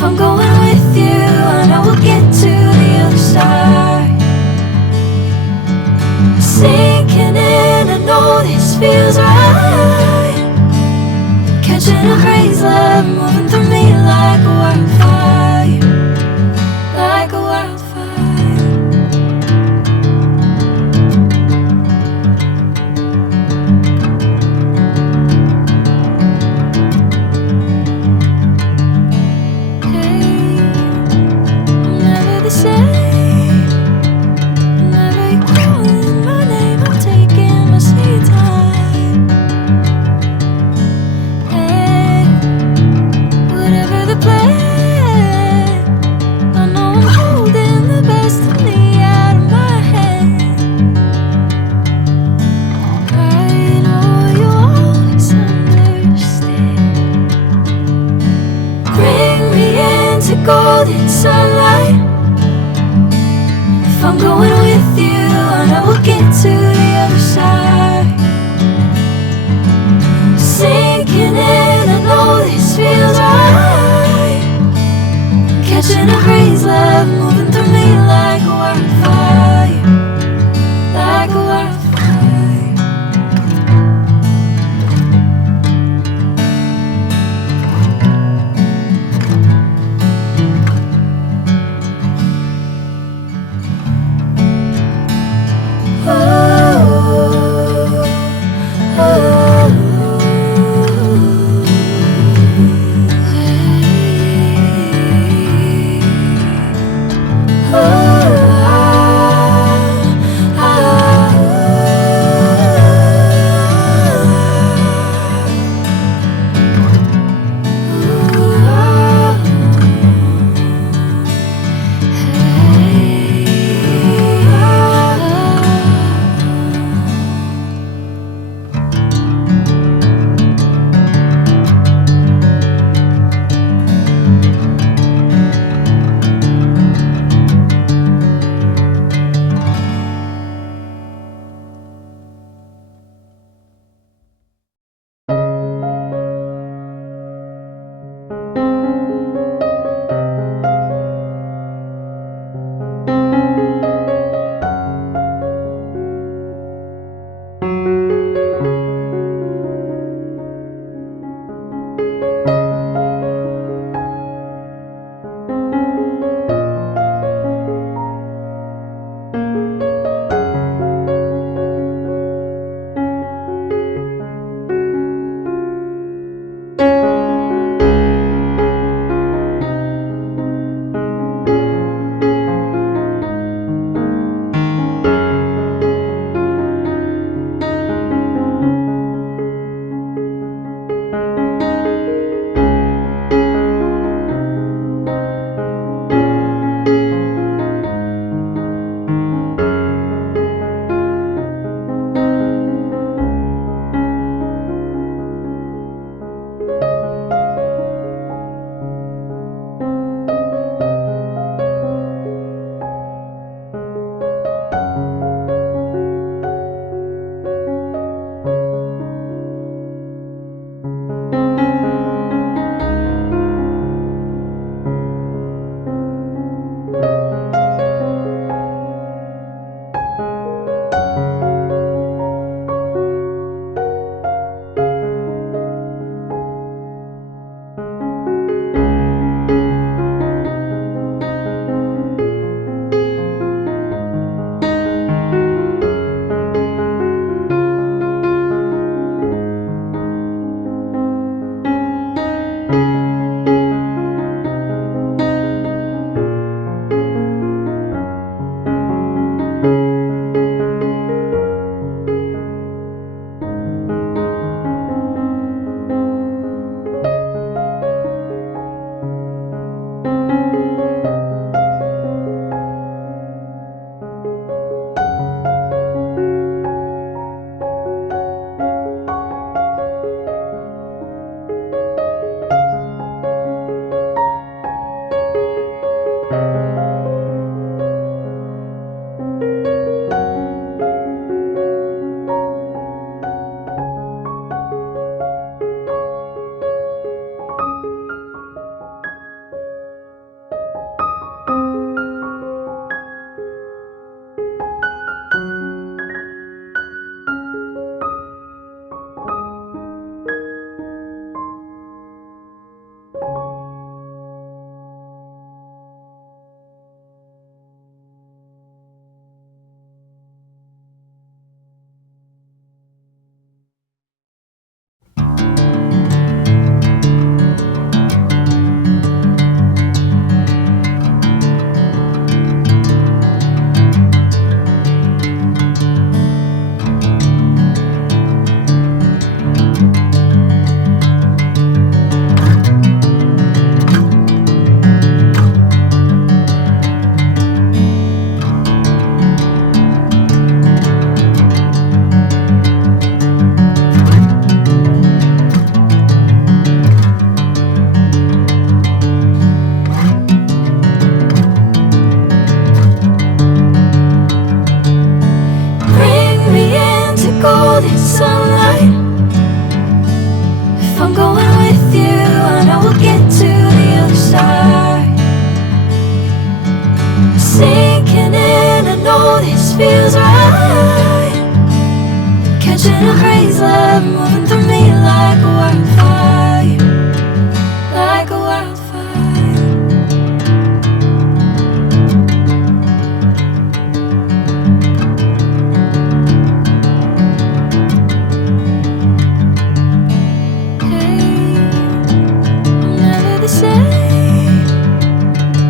If I'm going with you, I know we'll get to the other side. Sinking in, I know this feels right. Catching a crazy love, moving through me like a wildfire, like a wildfire. Golden sunlight. If I'm going with you, I know we'll get to the other side. Sinking in, I know this feels right. Catching a crazy love, moving through me like a wildfire, like a wildfire. feels right. Catching a crazy love moving through me like a wildfire, like a wildfire. Hey, I'm never the same.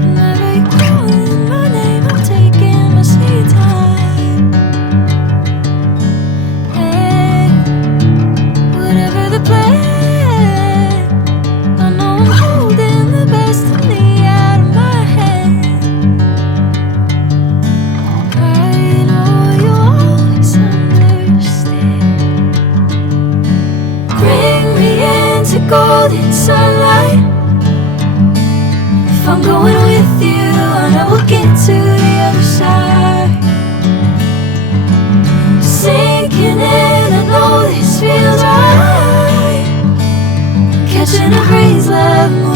Whenever you're calling my name, I'm taking my sweet time. Hey, whatever the plan, I know I'm holding the best of me out of my hand. I know you always understand. Bring me into golden sunlight. If I'm going with you, I know we'll get to the other side. Sinking in, I know this feels right. Catching a crazy love.